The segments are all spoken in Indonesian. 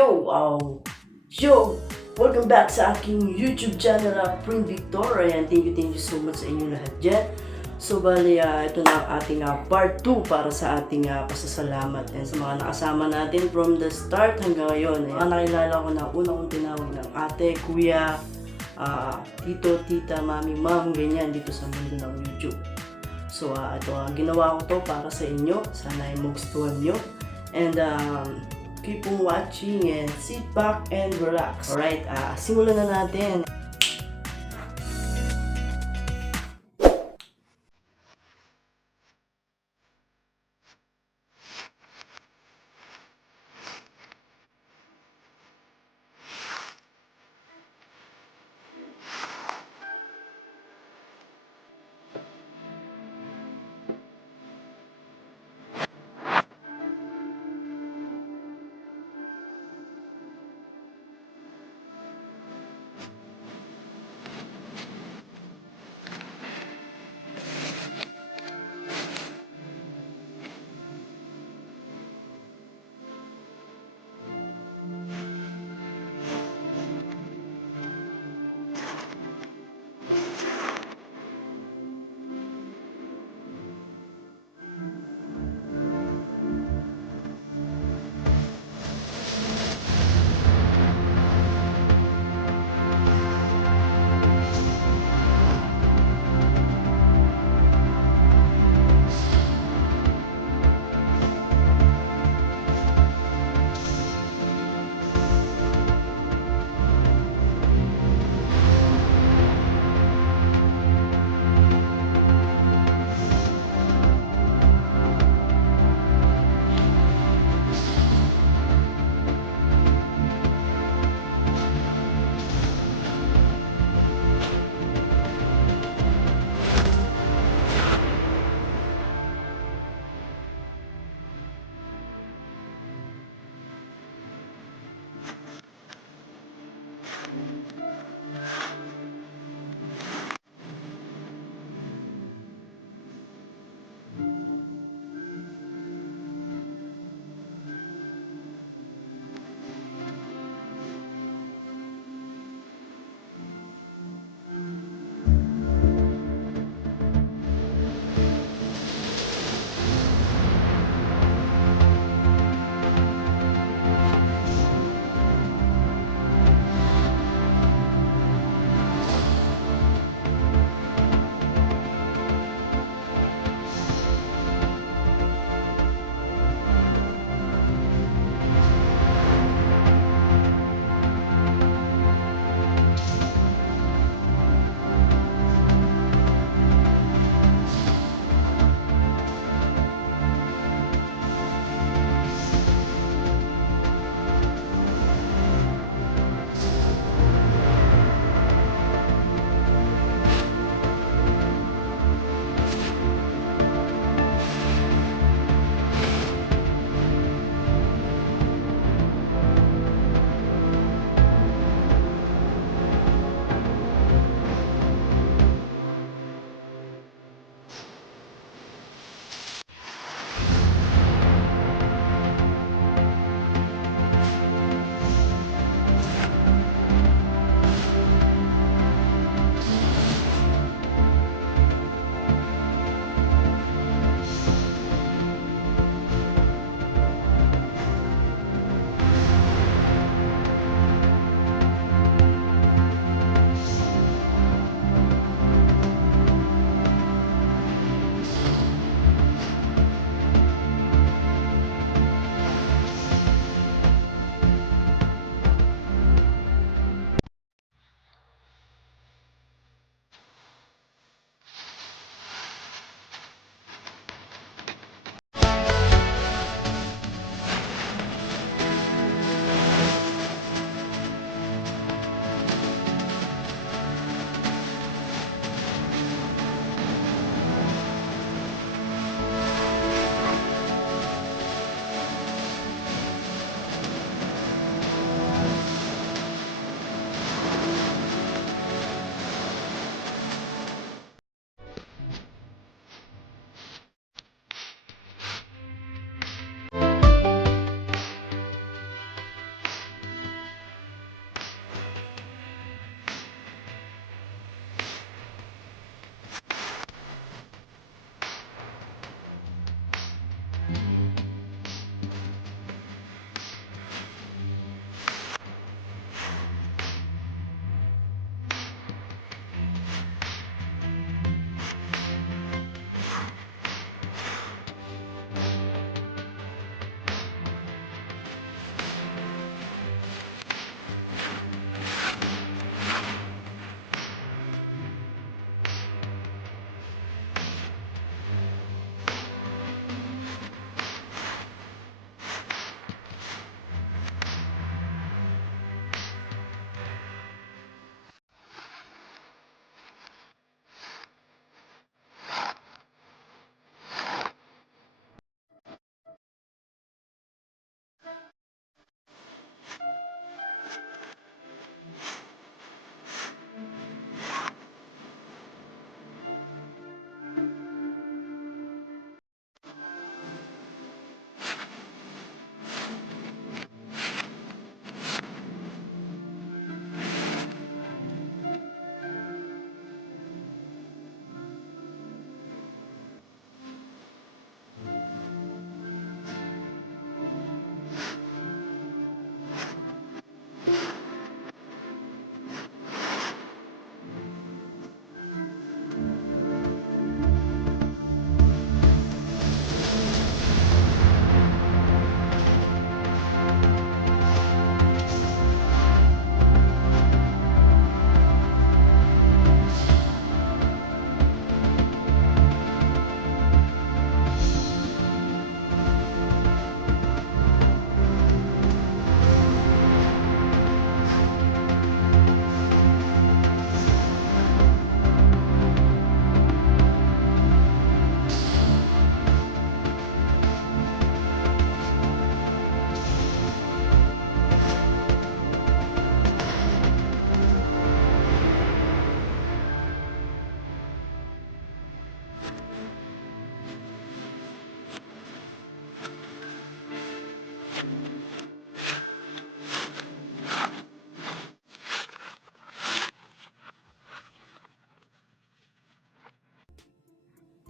Yo! Welcome back sa aking YouTube channel na Pring Victor. Ayan, thank you so much sa inyo lahat dyan. So, bali, ito na ang ating part 2 para sa ating pasasalamat. And sa mga nakasama natin from the start hanggang ngayon. Ayan, nakilala ko na una kong tinawag ng ate, kuya, tito, tita, mami, ma'am, ganyan dito sa mundo ng YouTube. So, ito ginawa ko to para sa inyo. Sana ay magustuhan nyo. And, keep on watching and sit back and relax. Alright, simulan na natin.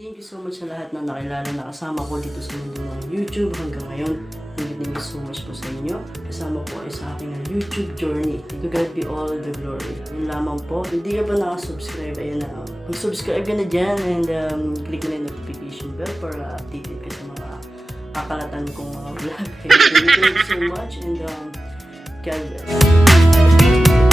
Thank you so much sa lahat na nakilala na kasama ko dito sa mundo ng YouTube hanggang ngayon. Thank you so much po sa inyo. Kasama po ay sa aking YouTube journey. To God be all the glory. Yun lamang po. Hindi ka pa nakasubscribe, ayun na. Mag-subscribe ka na dyan and click na yung notification bell para updated ka sa mga kakalatan kong mga vlog. Thank you so much and God bless.